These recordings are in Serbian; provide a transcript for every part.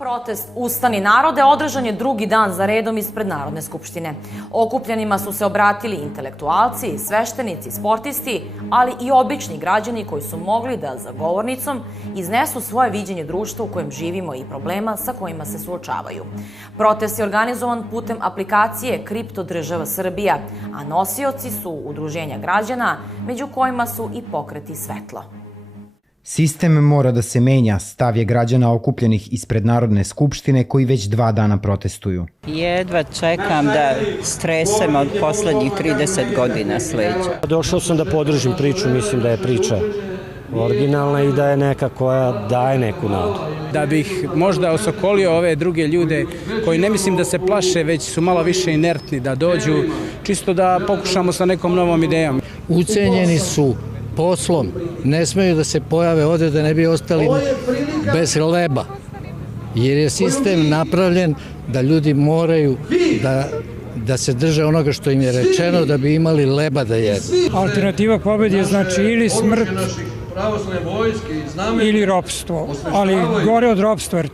Protest Ustani narode održan je drugi dan za redom ispred Narodne skupštine. Okupljenima su se obratili intelektualci, sveštenici, sportisti, ali i obični građani koji su mogli da za govornicom iznesu svoje viđenje društva u kojem živimo i problema sa kojima se suočavaju. Protest je organizovan putem aplikacije Kripto država Srbija, a nosioci su udruženja građana, među kojima su i pokreti Svetlo. Sistem mora da se menja, stav je građana okupljenih ispred Narodne skupštine koji već 2 dana protestuju. Jedva čekam da stresem od poslednjih 30 godina s leđa. Došao sam da podržim priču, mislim da je priča originalna i da je neka koja daje neku nadu. Da bih možda osokolio ove druge ljude koji ne mislim da se plaše, već su malo više inertni, da dođu, čisto da pokušamo sa nekom novom idejom. Ucenjeni su poslom, ne smeju da se pojave ovde da ne bi ostali bez leba, jer je sistem napravljen da ljudi moraju da se drže onoga što im je rečeno da bi imali leba da jedu. Alternativa pobedi je znači ili smrt ili ropstvo, ali gore od ropstva, jer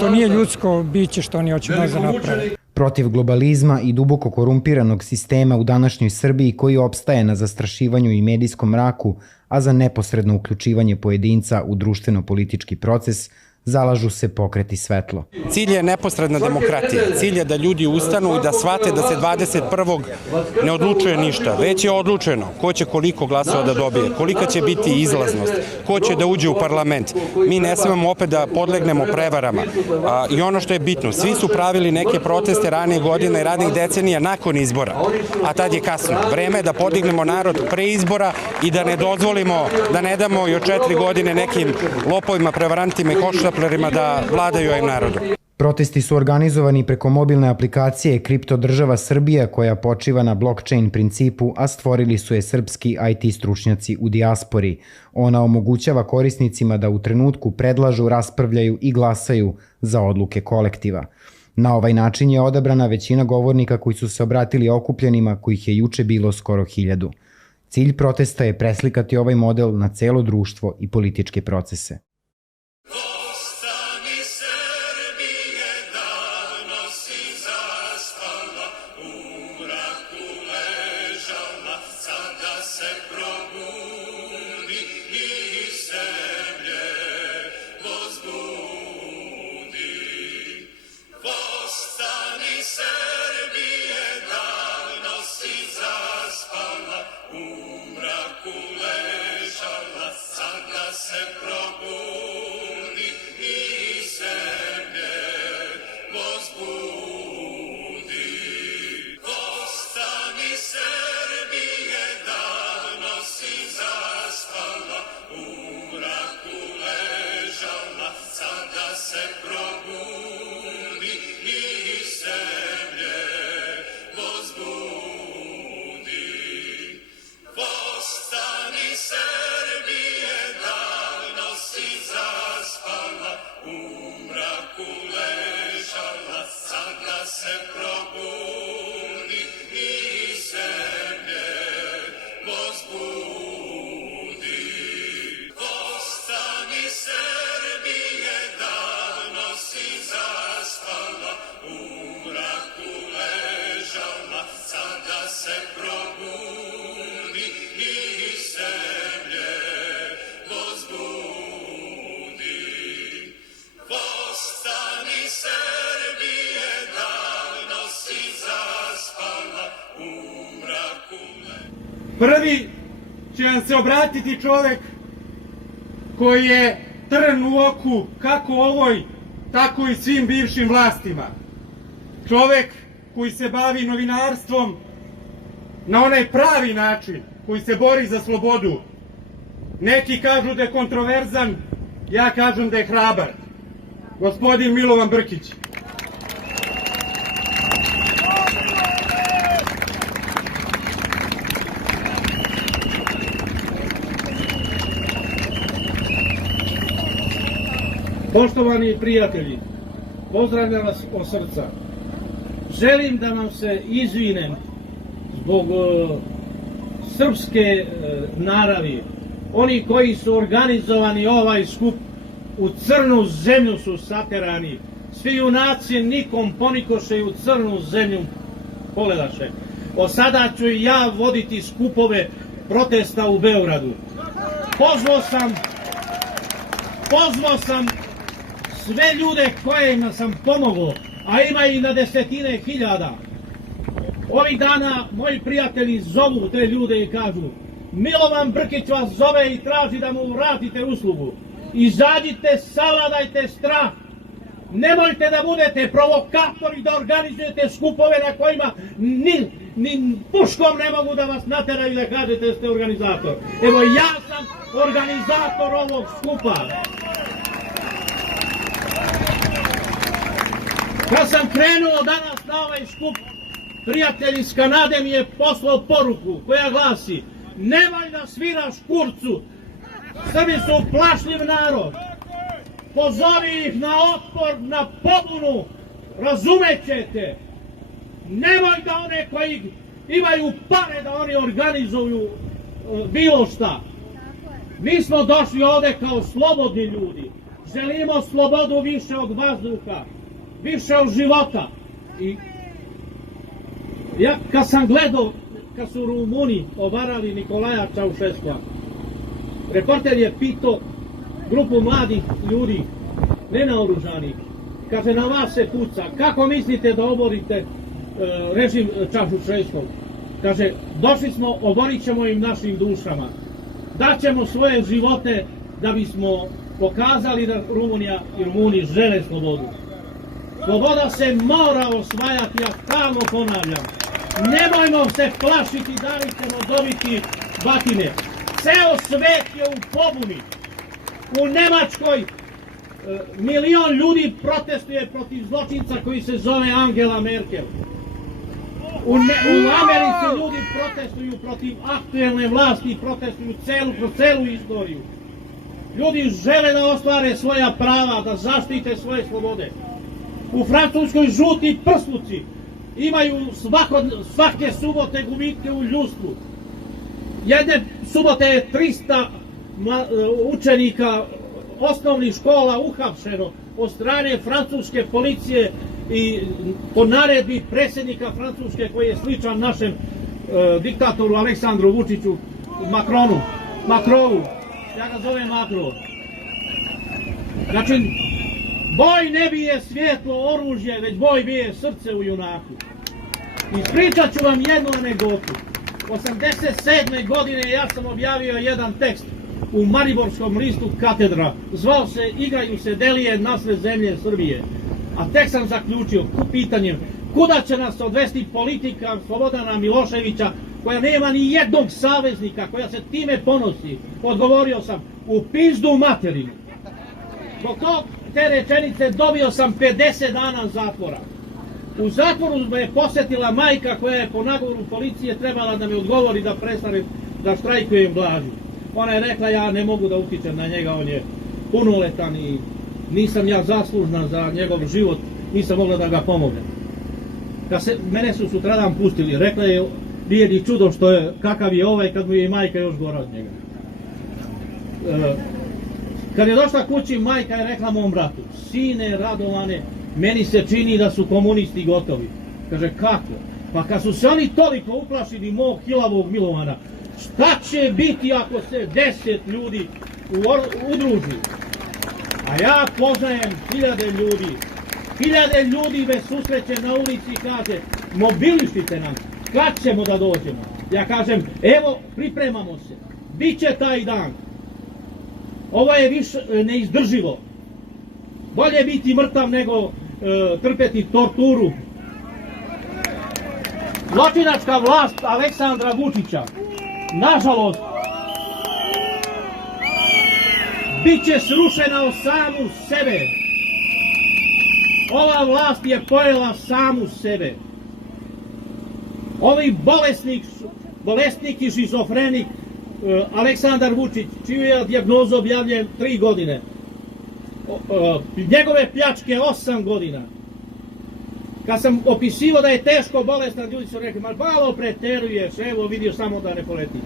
to nije ljudsko biće što oni hoće da naprave. Protiv globalizma i duboko korumpiranog sistema u današnjoj Srbiji koji opstaje na zastrašivanju i medijskom mraku, a za neposredno uključivanje pojedinca u društveno-politički proces, zalažu se pokreti Svetlo. Cilj je neposredna demokratija. Cilj je da ljudi ustanu i da shvate da se 21. ne odlučuje ništa. Već je odlučeno ko će koliko glasova da dobije, kolika će biti izlaznost, ko će da uđe u parlament. Mi ne smemo opet da podlegnemo prevarama. I ono što je bitno, svi su pravili neke proteste ranije godine i radnih decenija nakon izbora, a tad je kasno. Vreme je da podignemo narod pre izbora i da ne dozvolimo, da ne damo još 4 godine nekim lopovima, prevarantima i hoštaplerima da vladaju ovim narodom. Protesti su organizovani preko mobilne aplikacije Kripto država Srbija koja počiva na blockchain principu, a stvorili su je srpski IT stručnjaci u dijaspori. Ona omogućava korisnicima da u trenutku predlažu, raspravljaju i glasaju za odluke kolektiva. Na ovaj način je odabrana većina govornika koji su se obratili okupljenima, kojih je juče bilo skoro 1000. Cilj protesta je preslikati ovaj model na celo društvo i političke procese. Prvi će vam se obratiti čovek koji je trn u oku kako ovoj, tako i svim bivšim vlastima. Čovek koji se bavi novinarstvom na onaj pravi način, koji se bori za slobodu. Neki kažu da je kontroverzan, ja kažem da je hrabar. Gospodin Milovan Brkić. Poštovani prijatelji, pozdravljam vas od srca. Želim da vam se izvinem zbog srpske naravi, oni koji su organizovani ovaj skup u crnu zemlju su saterani. Svi junaci nikom ponikoše i u crnu zemlju poledaše. Od sada ću i ja voditi skupove protesta u Beogradu. Pozvao sam sve ljude kojima sam pomogao, a ima i na desetine hiljada. Ovih dana moji prijatelji zovu te ljude i kažu: Milovan Brkić vas zove i traži da mu vratite uslugu. Izađite, savladajte strah. Nemojte da budete provokatori, da organizujete skupove na kojima ni puškom ne mogu da vas nateraju da kažete da ste organizator. Evo, ja sam organizator ovog skupa. Kad sam krenuo danas na ovaj skup, prijatelj iz Kanade mi je poslao poruku koja glasi: nemoj da sviraš kurcu, Srbi su plašljiv narod, pozovi ih na otpor, na pobunu, razumećete. Nemoj da one koji imaju pare da oni organizuju bilo šta. Mi smo došli ovde kao slobodni ljudi, želimo slobodu više od vazduha, više od života. I ja kad sam gledao, kad su Rumuni obarali Nikolaja Čaušeskova, reporter je pitao grupu mladih ljudi, nenaoružanih, kaže: na vas se puca, kako mislite da oborite režim Čaušeskog? Kaže: došli smo, oborit ćemo im našim dušama, daćemo svoje živote da bismo pokazali da Rumunija i Rumuni žele slobodu. Sloboda se mora osvajati, ja stalno ponavljam. Nemojmo se plašiti da li ćemo dobiti batine. Ceo svet je u pobuni. U Nemačkoj milion ljudi protestuje protiv zločinca koji se zove Angela Merkel. U Americi ljudi protestuju protiv aktuelne vlasti, protestuju kroz celu istoriju. Ljudi žele da ostvare svoja prava, da zaštite svoje slobode. U Francuskoj žuti prsluci imaju svake subote gubitke u ljudstvu. Jedne subote je 300 učenika osnovnih škola uhapšeno od strane francuske policije i po naredbi predsjednika Francuske, koji je sličan našem diktatoru Aleksandru Vučiću, Macronu. Ja ga zovem Macron. Znači, boj ne bije svjetlo oružje, već boj bije srce u junaku. Ispričat ću vam jednu anegdotu. 87. godine ja sam objavio jedan tekst u mariborskom listu Katedra. Zvao se "Igraju se delije nasred zemlje Srbije". A tekst sam zaključio pitanjem: kuda će nas odvesti politika Slobodana Miloševića, koja nema ni jednog saveznika, koja se time ponosi? Odgovorio sam: u pizdu materinu. Zbog te rečenice dobio sam 50 dana zatvora. U zatvoru me je posjetila majka koja je po nagovoru policije trebala da me odgovori da prestane da štrajkujem glađu. Ona je rekla: ja ne mogu da utičem na njega, on je punoletan i nisam ja zaslužna za njegov život, nisam mogla da ga pomognem. Mene su sutradan pustili, rekla je: nije ni čudo što je, kakav je ovaj, kad mu je i majka još gora od njega. Kad je došla kući, majka je rekla mom bratu: sine Radovane, meni se čini da su komunisti gotovi. Kaže: kako? Pa kad su se oni toliko uplašili mog hilavog Milovana, šta će biti ako se 10 ljudi udruži? A ja poznajem hiljade ljudi me susreće na ulici i kaže: mobilištite nam, kad ćemo da dođemo? Ja kažem: evo, pripremamo se, bit će taj dan. Ovo je više neizdrživo. Bolje biti mrtav nego trpeti torturu. Zločinačka vlast Aleksandra Vučića, nažalost, bit će srušena od samu sebe. Ova vlast je pojela samu sebe. Ovi bolesnik i šizofrenik Aleksandar Vučić, čiju je dijagnozu objavljen 3 godine, njegove pljačke 8 godina. Kad sam opisivao da je teško bolestan, ljudi su rekli: malo preteruješ, evo vidio samo da ne poleti.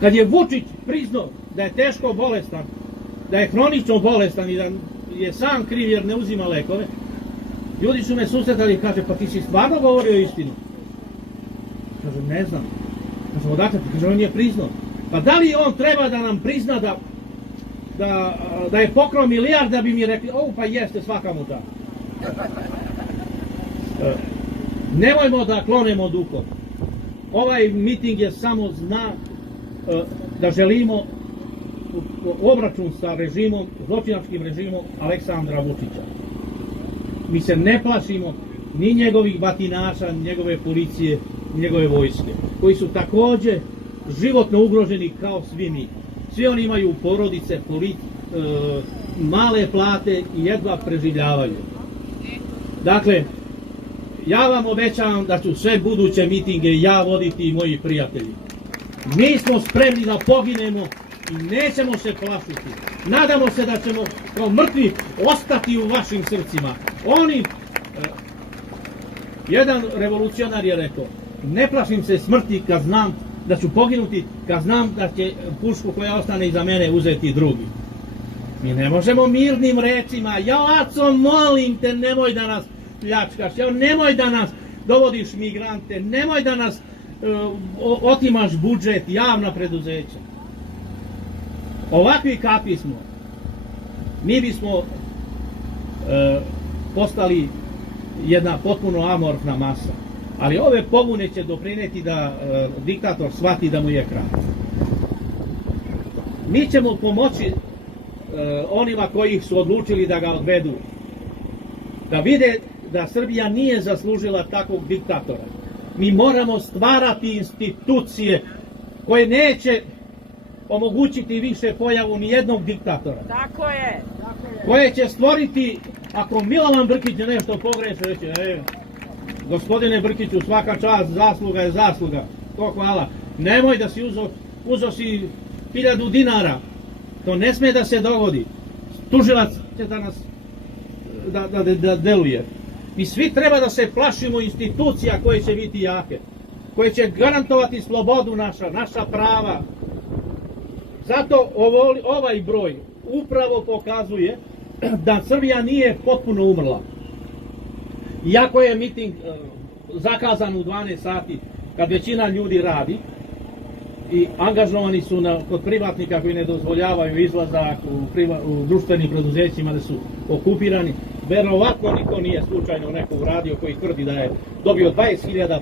Kad je Vučić priznao da je teško bolestan, da je hronično bolestan i da je sam kriv jer ne uzima lekove. Ljudi su me susretali i kaže, pa ti si stvarno govorio istinu? Kažem, ne znam. Kažem, odakle ti? Kažem, on nije priznao. Pa da li on treba da nam prizna da je pokrao milijard da bi mi rekli, pa jeste, svaka mu da. Nemojmo da klonemo duhom. Ovaj miting je samo znak da želimo obračun sa režimom, zločinačkim režimom Aleksandra Vučića. Mi se ne plašimo ni njegovih batinaša, ni njegove policije, ni njegove vojske, koji su takođe životno ugroženi kao svi mi. Svi oni imaju porodice, male plate i jedva preživljavaju. Dakle, ja vam obećavam da ću sve buduće mitinge ja voditi i moji prijatelji. Mi smo spremni da poginemo i nećemo se plašiti. Nadamo se da ćemo kao mrtvi ostati u vašim srcima. Jedan revolucionar je rekao, ne plašim se smrti kad znam da ću poginuti, kad znam da će pušku koja ostane iza mene uzeti drugi. Mi ne možemo mirnim rečima, ja Aco molim te nemoj da nas pljačkaš, nemoj da nas dovodiš migrante, nemoj da nas otimaš budžet, javna preduzeća. Ovakvi kakvi smo, mi bismo postali jedna potpuno amorfna masa. Ali ove pobune će doprineti da diktator shvati da mu je kraj. Mi ćemo pomoći onima koji su odlučili da ga odvedu, da vide da Srbija nije zaslužila takvog diktatora. Mi moramo stvarati institucije koje neće omogućiti više pojavu ni jednog diktatora. Tako je. Koje će stvoriti, ako Milovan Brkić nešto pogreši, reći, gospodine Brkiću, svaka čast, zasluga je zasluga, to hvala. Nemoj da si uzeo si 1000 dinara, to ne sme da se dogodi. Tužilac će da deluje. Mi svi treba da se plašimo institucija koje će biti jake, koje će garantovati slobodu naša prava. Zato ovaj broj upravo pokazuje da Srbija nije potpuno umrla. Iako je miting zakazan u 12 sati, kad većina ljudi radi i angažovani su kod privatnika koji ne dozvoljavaju izlazak u društvenim preduzećima da su okupirani, verovatno niko nije slučajno neko uradio koji tvrdi da je dobio 20.000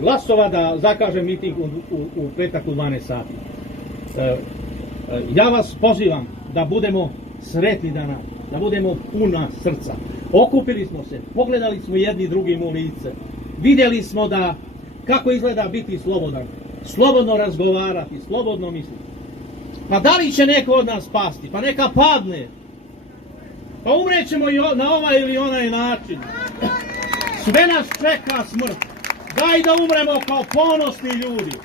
glasova da zakaže miting u petak u 12 sati. Ja vas pozivam da budemo sretni danas, da budemo puna srca. Okupili smo se, pogledali smo jedni drugim u lice, vidjeli smo kako izgleda biti slobodan, slobodno razgovarati, slobodno misliti. Pa da li će neko od nas pasti? Pa neka padne. Pa umrećemo i na ovaj ili onaj način. Sve nas čeka smrt. Daj da umremo kao ponosni ljudi.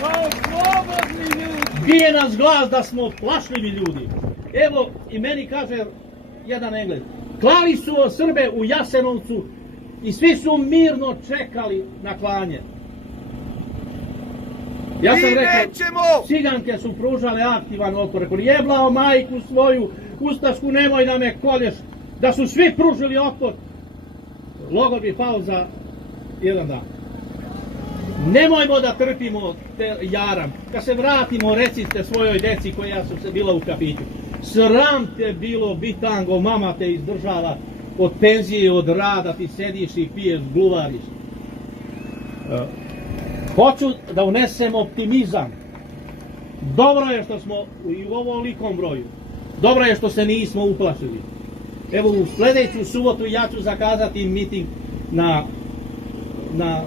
Kao slobodni ljudi. Bije nas glas da smo plašljivi ljudi. Evo, i meni kaže jedan Englez, klali su Srbe u Jasenovcu i svi su mirno čekali na klanje. Ja sam rekao, ciganke su pružale aktivan otpor, rekao, jeblao majku svoju, ustašku, nemoj da me kolješ, da su svi pružili otpor, logor bi pao za jedan dan. Nemojmo da trpimo jaram. Kad se vratimo, recite svojoj deci koja su se bila u kafiću. Sram te bilo, bitango, mama te izdržala od penzije i od rada, ti sediš i piješ, gluvariš. Hoću da unesem optimizam. Dobro je što smo i u ovolikom broju. Dobro je što se nismo uplašili. Evo u sledeću subotu ja ću zakazati miting na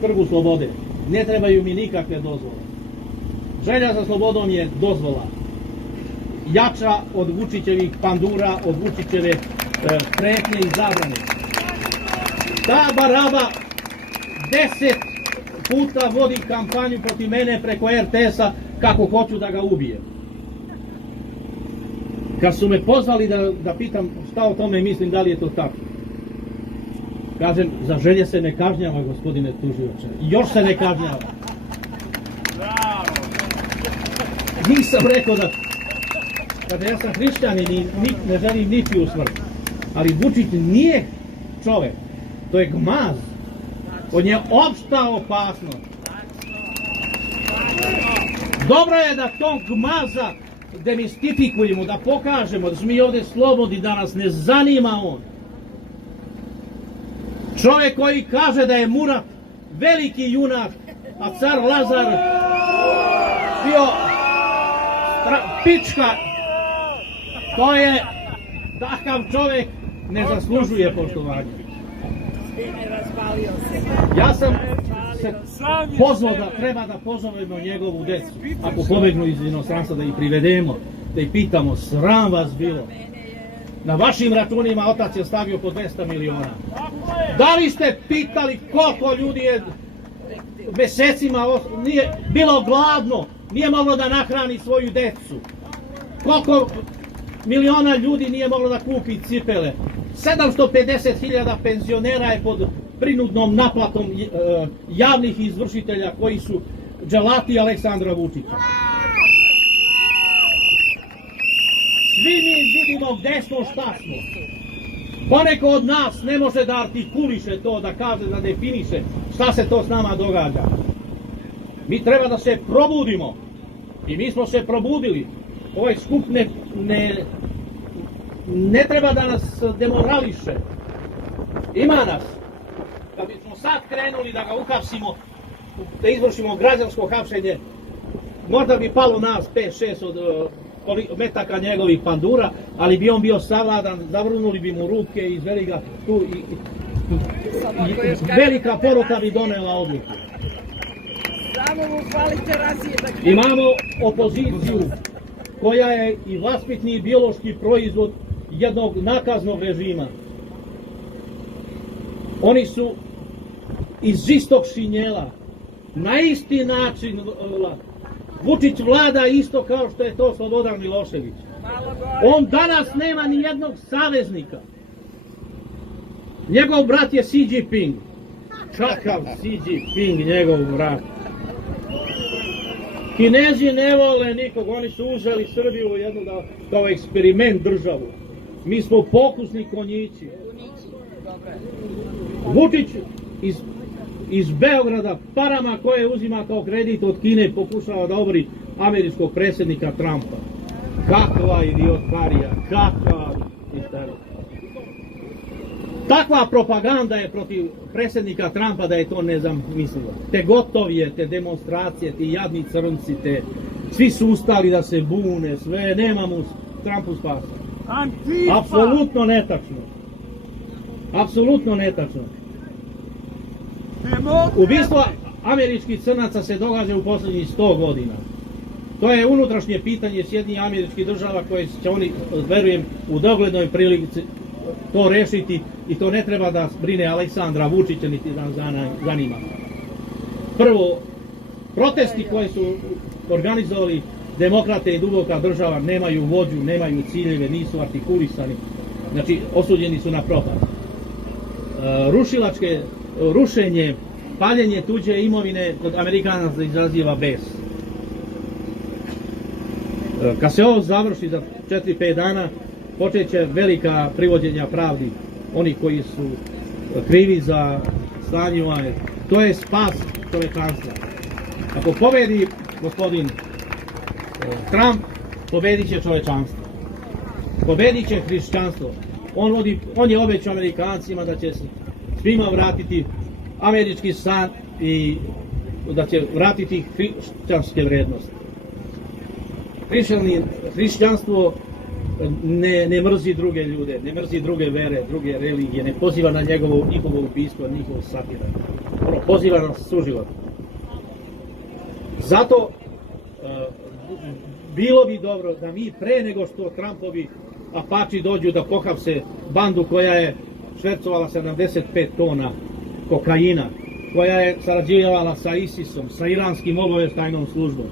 Trgu Slobode. Ne trebaju mi nikakve dozvole. Želja za slobodom je dozvola. Jača od Vučićevih pandura, od Vučićeve pretnje i zabrane. Ta baraba 10 puta vodi kampanju protiv mene preko RTS-a kako hoću da ga ubijem. Kad su me pozvali da pitam šta o tome mislim, da li je to tako. Kažem, za želje se ne kažnjava, gospodine tužioče. Još se ne kažnjava. Nisam rekao da Kada ja sam hrišćanin i ne želim ničiju smrt. Ali Vučić nije čovek, to je gmaz. On je opšta opasnost. Dobro je da tog gmaza demistifikujemo, da pokažemo da smo mi ovde slobodni, da nas ne zanima on. Čovjek koji kaže da je Murat veliki junak, a car Lazar bio pička, to je takav čovjek ne zaslužuje poštovanje. Ja sam se pozvao da treba da pozovemo njegovu decu, ako pobegnu iz inostranstva, da ih privedemo, da ih pitamo, sram vas bilo. Na vašim računima otac je stavio po 200 miliona. Da li ste pitali koliko ljudi je mesecima nije bilo gladno, nije moglo da nahrani svoju decu? Koliko miliona ljudi nije moglo da kupi cipele? 750.000 penzionera je pod prinudnom naplatom javnih izvršitelja koji su dželati Aleksandra Vučića. Svi mi vidimo gde smo, šta smo. Poneko od nas ne može da artikuliše to, da kaže, da definiše šta se to s nama događa. Mi treba da se probudimo. I mi smo se probudili. Ovaj skup ne treba da nas demorališe. Ima nas. Da bismo sad krenuli da ga uhapsimo, da izvršimo građansko hapšenje, možda bi palo nas 5-6 od metaka njegovih pandura, ali bi on bio savladan, zavrnuli bi mu ruke i izveli ga tu i velika poruka bi donela odluku. Imamo opoziciju koja je i vaspitni i biološki proizvod jednog nakaznog režima. Oni su iz istog šinjela, na isti način. Vučić vlada isto kao što je to Slobodan Milošević. On danas nema ni jednog saveznika. Njegov brat je Xi Jinping. Kakav Xi Jinping, njegov brat? Kinezi ne vole nikog, oni su uzeli Srbiju jednu kao eksperiment državu. Mi smo pokusni konjići. Vučić iz Beograda parama koje uzima kao kredit od Kine pokušava da obori američkog predsjednika Trumpa. Kakva idiotarija, kakva isterija. Takva propaganda je protiv predsjednika Trumpa da je to nezamislivo. Te gotovije, te demonstracije, ti jadni crnci, svi su ustali da se bune, sve, nema mu Trumpu spasa. Apsolutno netačno. Apsolutno netačno. Ubistvo američkih crnaca se događa u posljednjih 100 godina. To je unutrašnje pitanje Sjedinjenih Američkih Država koje će oni, verujem, u doglednoj prilici to rešiti i to ne treba da brine Aleksandra Vučića niti da zanima. Prvo, protesti koje su organizovali demokrate i duboka država nemaju vođu, nemaju ciljeve, nisu artikulisani, znači osuđeni su na propad. Rušenje, paljenje tuđe imovine kod Amerikanaca izaziva bes. Kad se ovo završi za 4-5 dana, počeće velika privođenja pravdi, oni koji su krivi za stanje. To je spas čovečanstva. Ako pobedi gospodin Trump, pobedit će čovečanstvo. Pobedit će hrišćanstvo. On je obećao Amerikancima da će svima vratiti američki san i da će vratiti hrišćanske vrednosti. Hrišćanstvo ne mrzi druge ljude, ne mrzi druge vere, druge religije, ne poziva na njihovo ubistvo, njihovo satira. Ono poziva na suživot. Zato bilo bi dobro da mi pre nego što Trumpovi apači dođu da pohapse bandu koja je švercovala 75 tona kokaina, koja je sarađivala sa ISIS-om, sa iranskim obaveštajnom službom.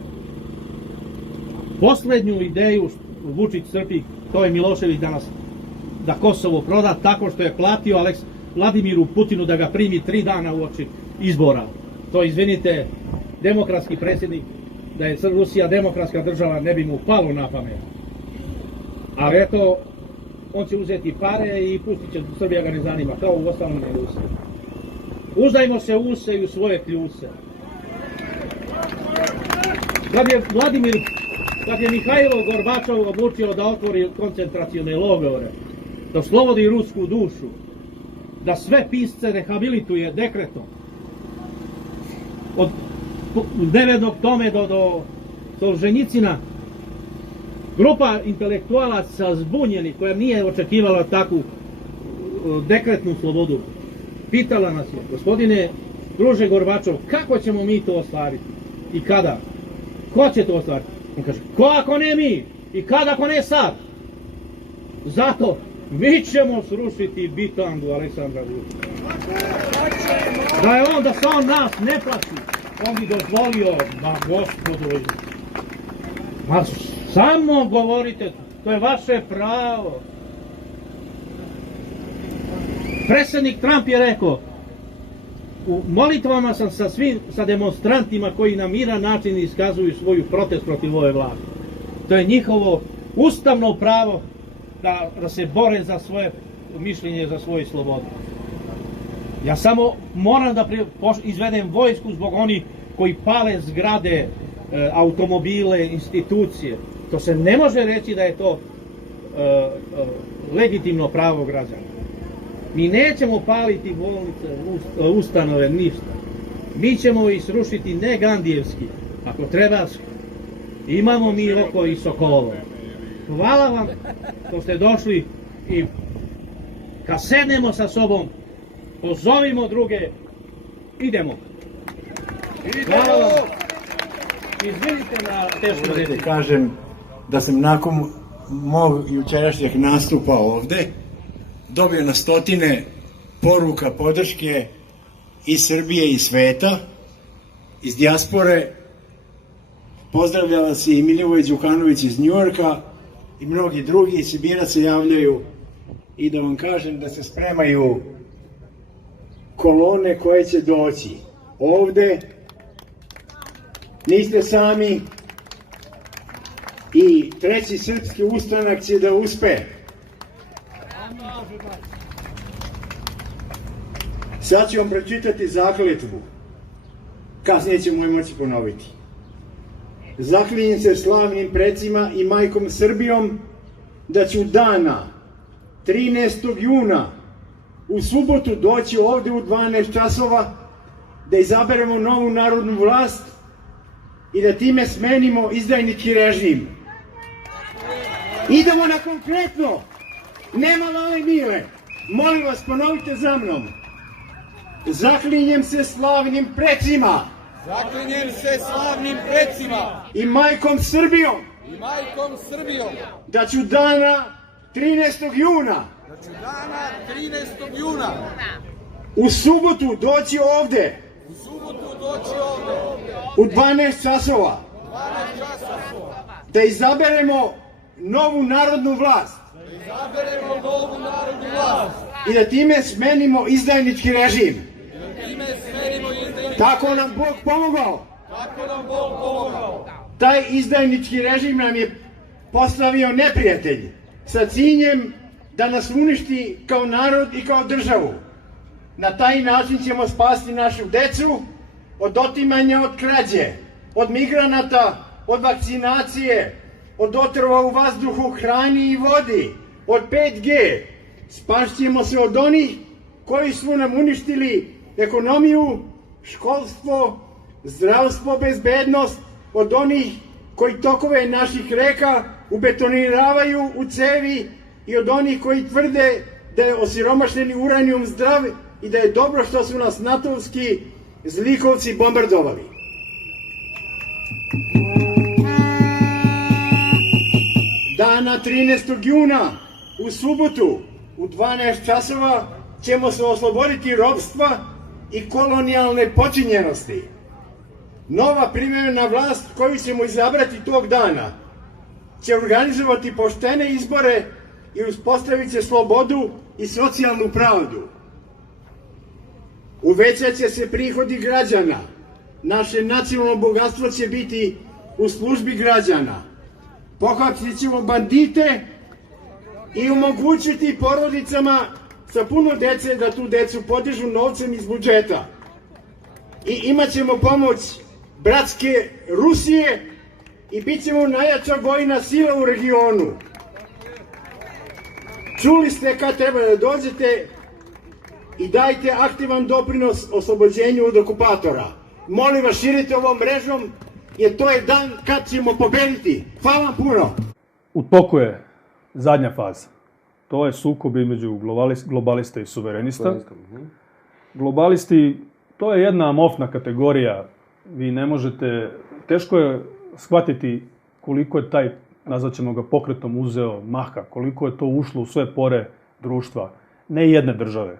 Poslednju ideju Vučić crpi, to je Milošević danas, da Kosovo proda tako što je platio Vladimiru Putinu da ga primi 3 dana uoči izbora. To, izvinite, demokratski predsjednik, da je Rusija demokratska država, ne bi mu palo na pamet. Ali eto, on će uzeti pare i pustit će, Srbija ga ne zanima, kao u ostalom ne Rusije. Uzdajmo se u se i u svoje kljuse. Kad je Mihajlo Gorbačov odlučio da otvori koncentracione logore, da oslobodi rusku dušu, da sve pisce rehabilituje dekretom, od Nevednog tome do Solženjicina, grupa intelektualaca zbunjeni koja nije očekivala takvu dekretnu slobodu, pitala nas je, gospodine druže Gorbačov, kako ćemo mi to ostvariti i kada? Ko će to ostvariti? On kaže, ko ako ne mi? I kada ako ne sad? Zato mi ćemo srušiti bitangu Aleksandra Vučića. Da se on nas ne plaši, on bi dozvolio, ma gospodo, ma samo govorite, to je vaše pravo. Predsjednik Trump je rekao, u molitvama sam sa demonstrantima koji na miran način iskazuju svoju protest protiv ove vlade. To je njihovo ustavno pravo da se bore za svoje mišljenje, za svoju slobodu. Ja samo moram da izvedem vojsku zbog onih koji pale zgrade, automobile, institucije. To se ne može reći da je to legitimno pravo građana. Mi nećemo paliti bolnice, ustanove, ništa. Mi ćemo ih srušiti ne Gandijevski, ako treba. Imamo mi oko i Sokolovo. Hvala vam što ste došli i kad sednemo sa sobom, pozovimo druge, idemo. Hvala vam. Izvinite na tešku reći. Kažem da sam nakon mog jučerašnjeg nastupa ovde dobio na stotine poruka podrške iz Srbije i sveta, iz dijaspore. Pozdravlja vas i Milivoj Đukanović iz Njujorka i mnogi drugi iz Sibira se javljaju i da vam kažem da se spremaju kolone koje će doći ovde. Niste sami i Treći srpski ustanak će da uspe. Sad ću vam pročitati zakletvu. Kasnije ćemo je moći ponoviti. Zaklinjem se slavnim precima i majkom Srbijom da ću dana 13. juna u subotu doći ovde u 12 časova da izaberemo novu narodnu vlast i da time smenimo izdajnički režim. Idemo na konkretno. Nema lale mile. Molim vas, ponovite za mnom. Zaklinjem se slavnim precima. Zaklinjem se slavnim precima. I majkom Srbijom. I majkom Srbijom. Da ću dana 13. juna. Da ću dana 13. juna. U subotu doći ovde. U subotu doći ovde. U 12 časova. 12 časova. Da izaberemo novu narodnu vlast. Da izaberemo novu narodnu vlast. I da time smenimo izdajnički režim. Time smenimo izdajnički. Tako nam Bog pomogao. Tako nam Bog pomogao. Taj izdajnički režim nam je postavio neprijatelj sa ciljem da nas uništi kao narod i kao državu. Na taj način ćemo spasti našu decu od otimanja, od krađe, od migranata, od vakcinacije, od otrova u vazduhu, hrani i vodi, od 5G. Spašćemo se od onih koji su nam uništili ekonomiju, školstvo, zdravstvo, bezbednost, od onih koji tokove naših reka ubetoniravaju u cevi i od onih koji tvrde da je osiromašeni uranijum zdrav i da je dobro što su nas natovski zlikovci bombardovali. Dana 13. juna u subotu u 12 časova ćemo se osloboditi ropstva i kolonijalne počinjenosti. Nova privremena vlast koju ćemo izabrati tog dana će organizovati poštene izbore i uspostavit će slobodu i socijalnu pravdu. Uvećat će se prihodi građana. Naše nacionalno bogatstvo će biti u službi građana. Pohapsit ćemo bandite i omogućiti porodicama sa puno dece da tu decu podižu novcem iz budžeta. I imat ćemo pomoć bratske Rusije i bit ćemo najjača vojna sila u regionu. Čuli ste kad treba da dođete i dajte aktivan doprinos oslobođenju od okupatora. Molim vas, širite ovom mrežom, jer to je dan kad ćemo pobediti. Hvala vam puno. U toku je zadnja faza. To je sukob između globalista i suverenista. Globalisti, to je jedna amorfna kategorija. Vi ne možete, teško je shvatiti koliko je taj, nazvaćemo ga pokretom, uzeo maha, koliko je to ušlo u sve pore društva. Ne jedne države,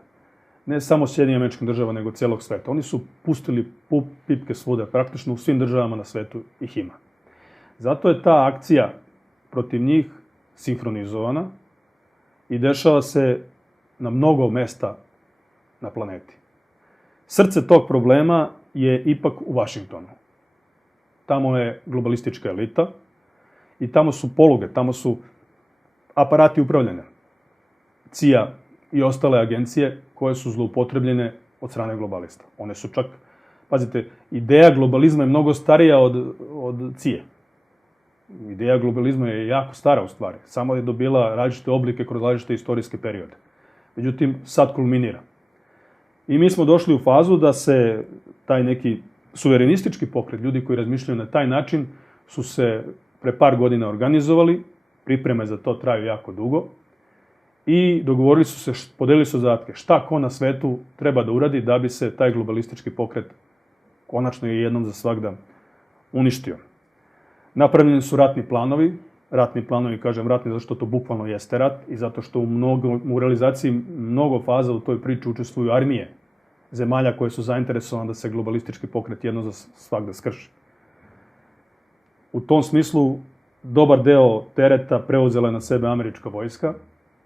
ne samo Sjedinjenih Američkih Država, nego celog sveta. Oni su pustili pipke svuda, praktično u svim državama na svetu ih ima. Zato je ta akcija protiv njih sinhronizovana i dešava se na mnogo mesta na planeti. Srce tog problema je ipak u Vašingtonu. Tamo je globalistička elita i tamo su poluge, tamo su aparati upravljanja, CIA i ostale agencije koje su zloupotrebljene od strane globalista. One su čak, pazite, ideja globalizma je mnogo starija od CIA. Ideja globalizma je jako stara u stvari, samo je dobila različite oblike kroz različite istorijske periode. Međutim, sad kulminira. I mi smo došli u fazu da se taj neki suverenistički pokret, ljudi koji razmišljaju na taj način, su se pre par godina organizovali, pripreme za to traju jako dugo, i dogovorili su se, podelili su zadatke šta ko na svetu treba da uradi da bi se taj globalistički pokret konačno i jednom za svagda uništio. Napravljeni su ratni planovi, kažem ratni zato što to bukvalno jeste rat i zato što u realizaciji mnogo faza u toj priči učestvuju armije zemalja koje su zainteresovane da se globalistički pokret jedno za svagda skrši. U tom smislu, dobar deo tereta preuzela je na sebe američka vojska.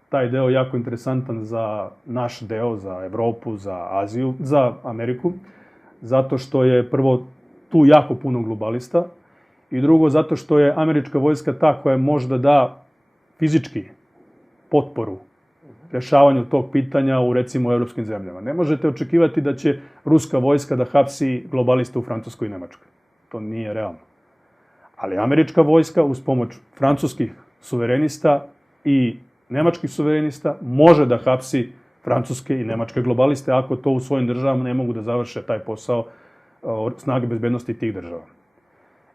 Taj deo je jako interesantan za naš deo, za Evropu, za Aziju, za Ameriku, zato što je prvo tu jako puno globalista i drugo zato što je američka vojska ta koja može da da fizički potporu rešavanju tog pitanja u, recimo, evropskim zemljama. Ne možete očekivati da će ruska vojska da hapsi globaliste u Francuskoj i Nemačkoj. To nije realno. Ali američka vojska uz pomoć francuskih suverenista i nemačkih suverenista može da hapsi francuske i nemačke globaliste ako to u svojim državama ne mogu da završe taj posao snage bezbednosti tih država.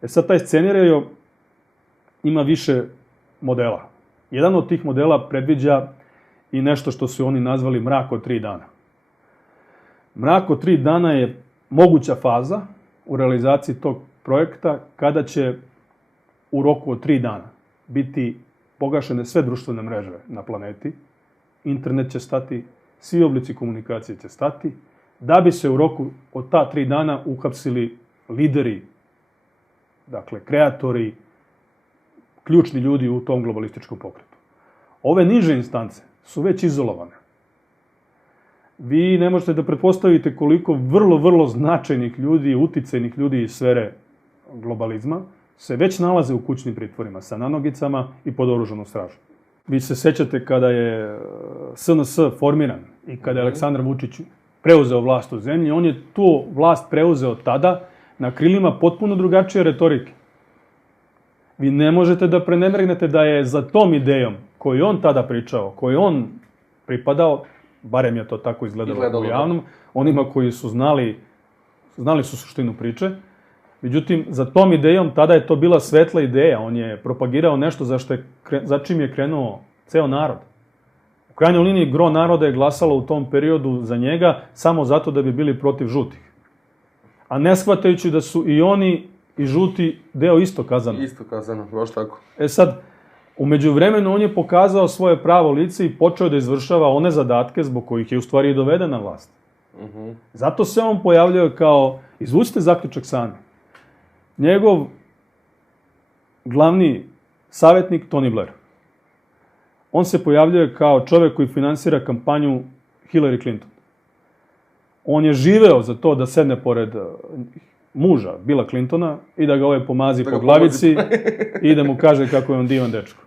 Sad, taj scenario ima više modela. Jedan od tih modela predviđa i nešto što su oni nazvali mrak od 3 dana. Mrak od 3 dana je moguća faza u realizaciji tog projekta kada će u roku od 3 dana biti pogašene sve društvene mreže na planeti, internet će stati, svi oblici komunikacije će stati, da bi se u roku od ta 3 dana uhapsili lideri, dakle, kreatori, ključni ljudi u tom globalističkom pokretu. Ove niže instance su već izolovane. Vi ne možete da pretpostavite koliko vrlo značajnih ljudi, uticajnih ljudi iz sfere globalizma se već nalaze u kućnim pritvorima sa nanogicama i pod oružanom stražom. Vi se sećate kada je SNS formiran i kada je Aleksandar Vučić preuzeo vlast u zemlji, on je tu vlast preuzeo tada na krilima potpuno drugačije retorike. Vi ne možete da prenebregnete da je za tom idejom koju on tada pričao, koju on pripadao, barem je to tako izgledalo u javnom, onima koji su znali su suštinu priče. Međutim, za tom idejom tada je to bila svetla ideja. On je propagirao nešto za čim je krenuo ceo narod. U krajnjoj liniji gro naroda je glasalo u tom periodu za njega samo zato da bi bili protiv žutih. A ne shvatajući da su i oni i žuti deo isto kazana. Isto kazano, baš tako. Sad, u međuvremenu on je pokazao svoje pravo lice i počeo da izvršava one zadatke zbog kojih je u stvari i doveden na vlast. Zato se on pojavljao kao, izvucite zaključak sami, njegov glavni savjetnik Tony Blair. On se pojavljuje kao čovek koji finansira kampanju Hillary Clinton. On je živeo za to da sedne pored muža Billa Clintona i da ga ovaj pomazi po glavici i da mu kaže kako je on divan dečko.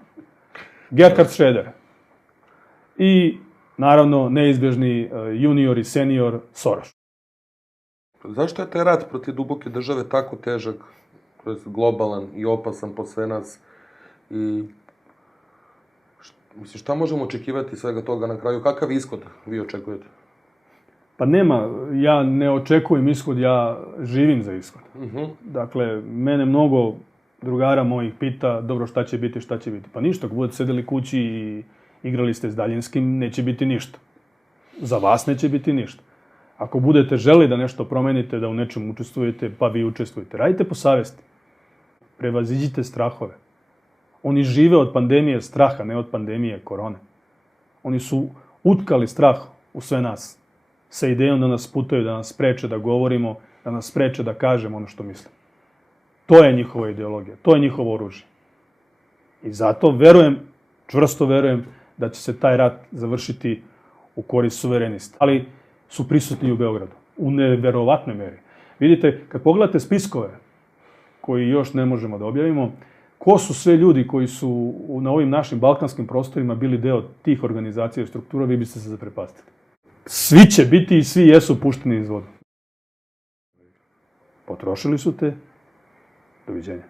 Gerhard Schröder, i naravno neizbježni junior i senior Soros. Zašto je taj rat protiv duboke države tako težak, to je globalan i opasan po sve nas? I mislim, šta možemo očekivati svega toga na kraju? Kakav ishod vi očekujete? Pa nema, ja ne očekujem ishod, ja živim za ishod. Dakle, mene mnogo drugara mojih pita, dobro, šta će biti, šta će biti. Pa ništa, ako budete sedeli kući i igrali ste s daljinskim, neće biti ništa. Za vas neće biti ništa. Ako budete želi da nešto promenite, da u nečem učestvujete, pa vi učestvujete. Radite po savesti. Prevaziđite strahove. Oni žive od pandemije straha, ne od pandemije korone. Oni su utkali strah u sve nas. Sa idejom da nas putaju, da nas spreče da govorimo, da nas spreče da kažemo ono što mislimo. To je njihova ideologija, to je njihovo oružje. I zato verujem, čvrsto verujem, da će se taj rat završiti u korist suverenista. Ali su prisutni u Beogradu, u neverovatnoj meri. Vidite, kad pogledate spiskove, koji još ne možemo da objavimo, ko su sve ljudi koji su na ovim našim balkanskim prostorima bili deo tih organizacija i struktura, vi biste se zaprepastili. Svi će biti i svi jesu pušteni iz voda. Potrošili su te. Doviđenja.